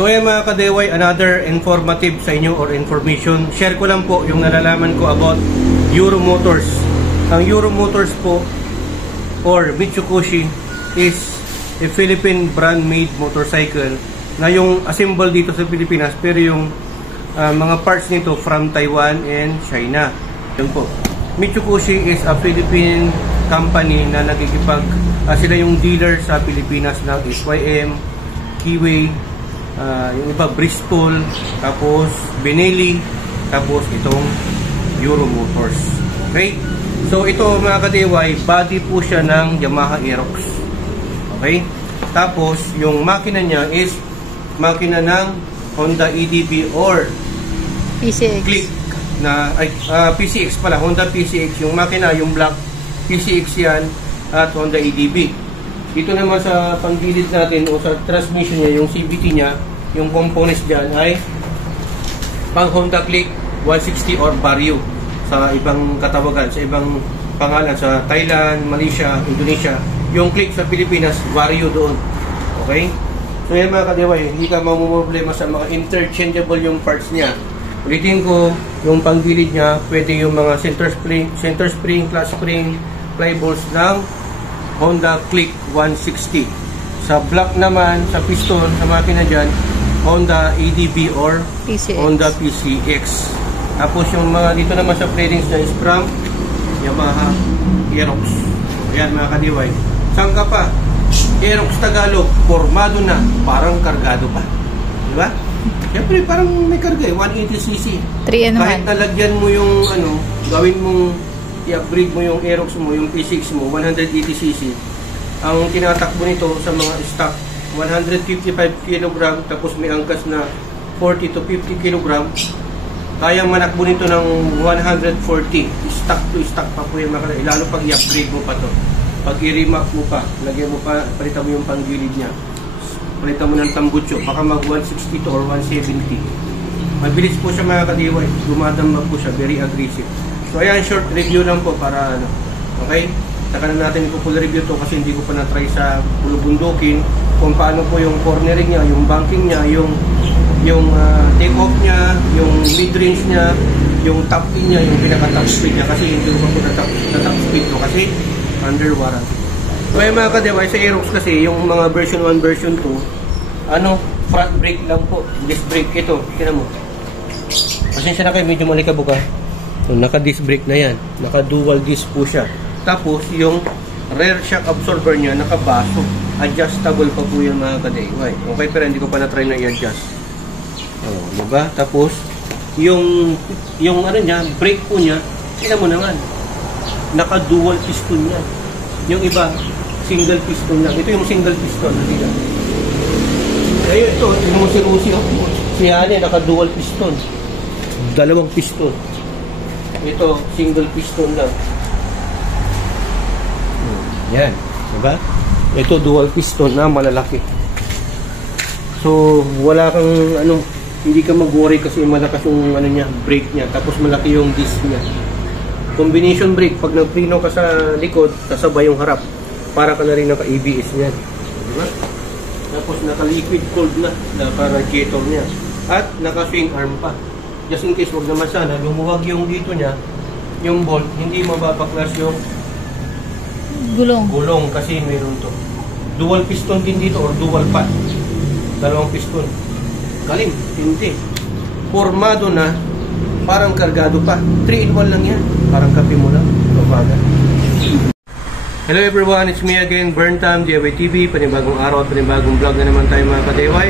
So ayan mga kadeway, another informative sa inyo or information. Share ko lang po yung nalalaman ko about Euro Motors. Ang Euro Motors po or Mitsubishi is a Philippine brand made motorcycle na yung assemble dito sa Pilipinas, pero yung mga parts nito from Taiwan and China. Yun po. Mitsubishi is a Philippine company na sila yung dealer sa Pilipinas ng SYM, Kiwi, yung iba Bristol, tapos Benelli, tapos itong Euro Motors. Okay? So ito mga kadeway, body po siya ng Yamaha Aerox. Okay? Tapos yung makina niya is makina ng Honda EDB or PCX. Click na PCX pala, Honda PCX. Yung makina, yung black PCX yan at Honda EDB. Dito naman sa panggilid natin o sa transmission niya, yung CVT niya, yung components dyan ay pang Honda Click 160 or Vario sa ibang katawagan, sa ibang pangalan, sa Thailand, Malaysia, Indonesia. Yung Click sa Pilipinas, Vario doon. Okay? So yan mga kadeway, hindi ka mamumroblema sa mga interchangeable yung parts niya. Ulitin ko, yung panggilid niya, pwede yung mga center spring, clutch spring, fly balls ng Honda Click 160. Sa block naman, sa piston, sa makina dyan, Honda EDB or PCX. Honda PCX. Tapos yung mga dito naman sa plating na is from Yamaha Aerox. Ayan mga kadiway. Saan ka pa? Aerox Tagalog, formado na, parang kargado pa. Diba? Siyempre parang may karga eh, 180cc. 3 and 1. Kahit nalagyan mo yung gawin mong i-upgrade mo yung Aerox mo, yung P6 mo, 180cc. Ang tinatakbo nito sa mga stock, 155 kg, tapos may angkas na 40 to 50 kg. Kayang manakbo nito ng 140. Stock to stock pa po yung makina. Lalo pag i-upgrade mo pa to. Pag i-remap mo pa, lagyan mo pa, palitan mo yung panggilid niya. Palitan mo ng tambutso, baka mag 160 to or 170. Mabilis po siya mga kadiway. Dumadambag po siya, very aggressive. So ayan, short review lang po para okay? Saka na natin i-full review to kasi hindi ko pa na-try sa bulubundukin kung paano po yung cornering niya, yung banking niya, yung take-off niya, yung mid-range niya, yung top pin niya, yung pinaka-top speed niya kasi hindi ko pa po na-top speed to kasi under warranty. So yung mga kadeway, sa Aerox kasi yung mga version 1, version 2 front brake lang po, disc brake ito, kina mo. Pasensya na kayo, medyo malikabok ha. So, naka-disc brake na yan, naka-dual disc po siya. Tapos yung rear shock absorber niya nakabaso, adjustable pa po yung mga kadeway. Okay, pero hindi ko pa na-try na i-adjust. Diba? Tapos yung niya, brake po niya, tingnan mo naman, naka-dual piston niya. Yung iba, single piston lang. Ito yung single piston. Kaya ito, yung si Rusi, si Hane, naka-dual piston. Dalawang piston. Ito, single piston lang. Yan. Diba? Ito, dual piston na malalaki. So, wala kang, hindi ka mag-worry kasi malakas yung, niya, brake niya. Tapos malaki yung disc niya. Combination brake, pag nagprino ka sa likod, kasabay yung harap. Para ka na rin naka-ABS niyan. Diba? Tapos naka-liquid cooled na radiator niya. At naka-swing arm pa. Just in case, wag naman sana, lumuwag yung dito niya, yung bolt, hindi mababaklas yung gulong kasi mayroon to. Dual piston din dito or dual pad. Dalawang piston. Galing, hindi. Formado na, parang kargado pa. 3-in-1 lang yan. Parang kape mo lang. Babaga. Hello everyone, it's me again, Burntime, DIY TV. Panibagong araw at panibagong vlog na naman tayo mga ka-DIY.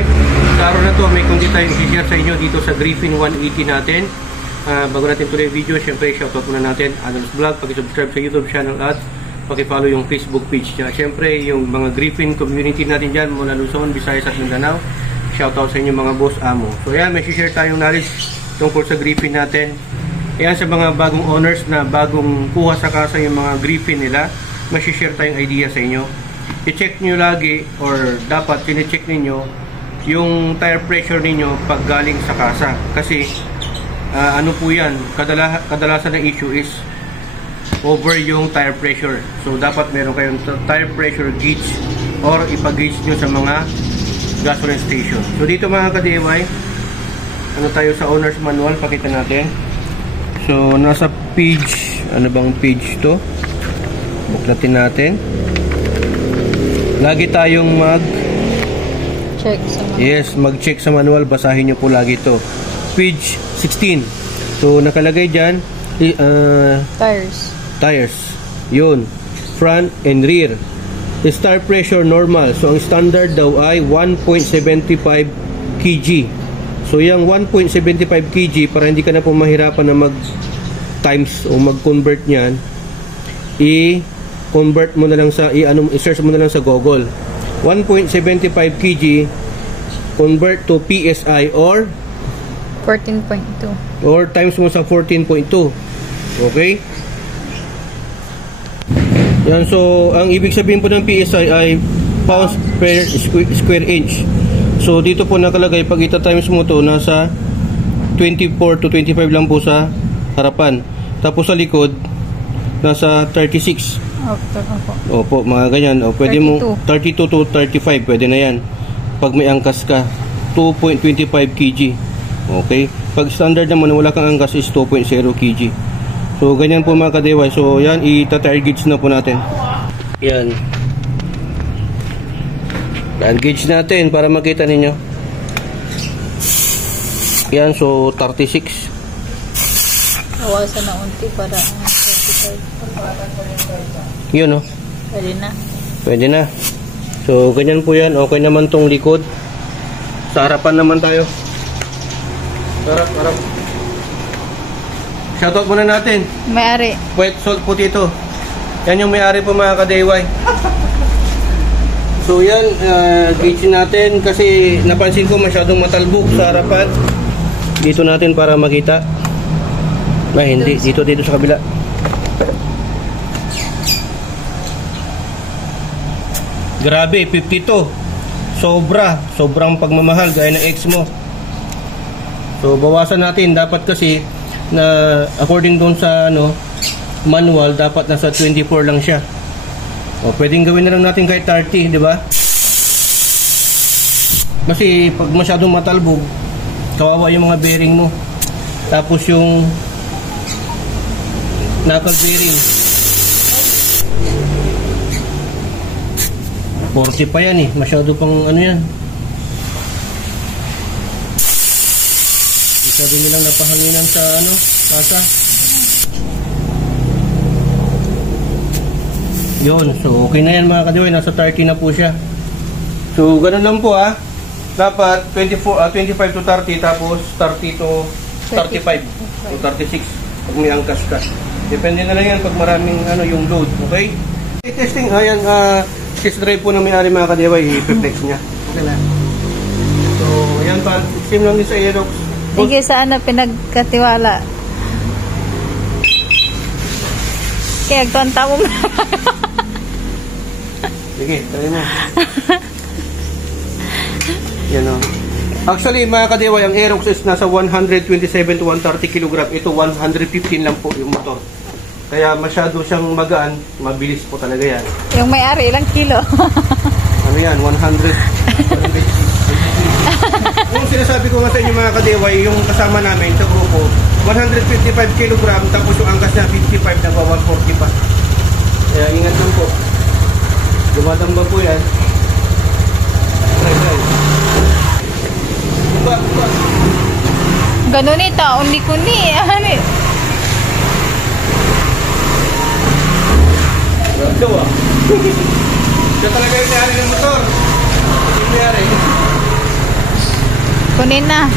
Sa araw na to, may kundi tayong i-share sa inyo dito sa Griffin 180 natin. Bago natin tuloy yung video, syempre shoutout muna natin Adam's Vlog, pakisubscribe sa YouTube channel at pakifollow yung Facebook page niya. Syempre yung mga Griffin community natin dyan mula Luzon, Visayas at Mindanao. Shoutout sa inyo mga boss amo. So yan, may share tayong knowledge tungkol sa Griffin natin. Ayan, sa mga bagong owners na bagong kuha sa kasa yung mga Griffin nila, may-share tayong idea sa inyo. I-check nyo lagi or dapat tine-check ninyo yung tire pressure ninyo pag galing sa kasa. Kasi ano po yan, kadalasan ng issue is over yung tire pressure. So dapat meron kayong tire pressure gauge or ipag-gauge nyo sa mga gasoline station. So dito mga ka-DIY, ano tayo sa owner's manual, pakita natin. So nasa page, ano bang page to? Buklatin natin. Lagi tayong check sa manual. Yes, mag-check sa manual, basahin nyo po lagi to. Page 16. So nakalagay dyan, tires. Yun, front and rear. The tire pressure normal. So ang standard daw ay 1.75 kg. So yung 1.75 kg, para hindi ka na po mahirapan na mag times o mag-convert niyan, i-convert mo na lang sa i-search mo na lang sa Google. 1.75 kg convert to PSI or 14.2 or times mo sa 14.2. Okay? Yan, so ang ibig sabihin po ng PSI ay pounds per square inch. So dito po nakalagay, pag ita-times mo to, nasa 24 to 25 lang po sa harapan. Tapos sa likod nasa 36. Opo, mga ganyan. O pwede 32. mo 32 to 35, pwede na yan. Pag may angkas ka, 2.25 kg. Okay? Pag standard naman wala kang angkas is 2.0 kg. So ganyan po mga ka-DIY. So yan, ita-tire gauge na po natin. Yan. Tire gauge natin para makita ninyo. Yan, so 36. Awasan na unti para 35. Yun, oh. Pwede na. Pwede na. So ganyan po yan. Okay naman tong likod. Sa harapan naman tayo. Harap. Shoutout muna natin. May-ari. White salt potato. Yan yung may-ari po mga ka-DIY. So yan, gauge natin kasi napansin ko masyadong matalbog sa harapan. Dito natin para makita. Hindi. Dito sa kabila. Grabe, 52. Sobrang pagmamahal gaya ng ex mo. So bawasan natin. Dapat kasi na according doon sa manual, dapat nasa 24 lang siya. O pwedeng gawin na lang natin kahit 30, di ba? Kasi pag masyadong matalbog, kawawa yung mga bearing mo. Tapos yung knuckle bearing 40 pa yan masyado pang yan. Masyado nilang napahanginan sa kasa. Yun, so okay na yan mga ka-DIY, nasa 30 na po siya. So ganun lang po dapat 25 to 30, tapos 30 to 35 to 36 pag may angkas ka. Depende na lang yan pag maraming yung load, okay? I-testing, ayan, test drive po ng may-ari mga ka-DIY, i-flex niya. Okay na. So ayan pa, same lang din sa Aerox. Thank you sa pinagkatiwala. Kaya agtuanta mo. Sige, try mo. Yan o. Actually, mga ka-DIY, ang Aerox is nasa 127 to 130 kg. Ito, 115 lang po yung motor. Kaya masyado siyang magaan. Mabilis po talaga yan. Yung may-ari, ilang kilo? Ano yan? 100. Yung sinasabi ko nga sa inyo mga ka-DIY, yung kasama namin sa grupo, 155 kg, tapos yung angkas na 55, nagwa 140 pa. Kaya ingat lang po. Dumadamba po yan. Try. Buka. Ganun undi-kundi. Ganda siya talaga yung may-ari ng motor. Yung may-ari. Kunin na.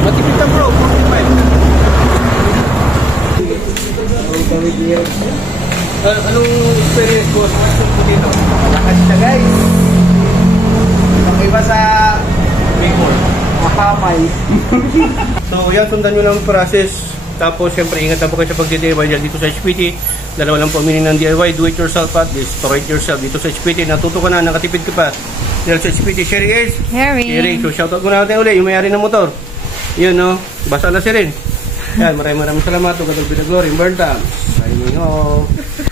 Matipid na bro, 45. Anong experience ko sa dito? Malakas siya guys. Ang iba sa Bicol, makamay. So yan, sundan nyo lang process. Tapos, syempre, ingat na po kayo sa pag-DIY dyan dito sa HPT. Dalawa lang po meaning ng DIY, do it yourself at destroy it yourself. Dito sa HPT, natuto ka na, nakatipid ka pa. Dahil sa HPT, sharing is Sharing. So, shoutout muna natin ulit, yung may-ari ng motor. Yun, no? Basta na si rin. Yan, maraming salamat. Tugatong Pinaglory, Burn Times. Signing off.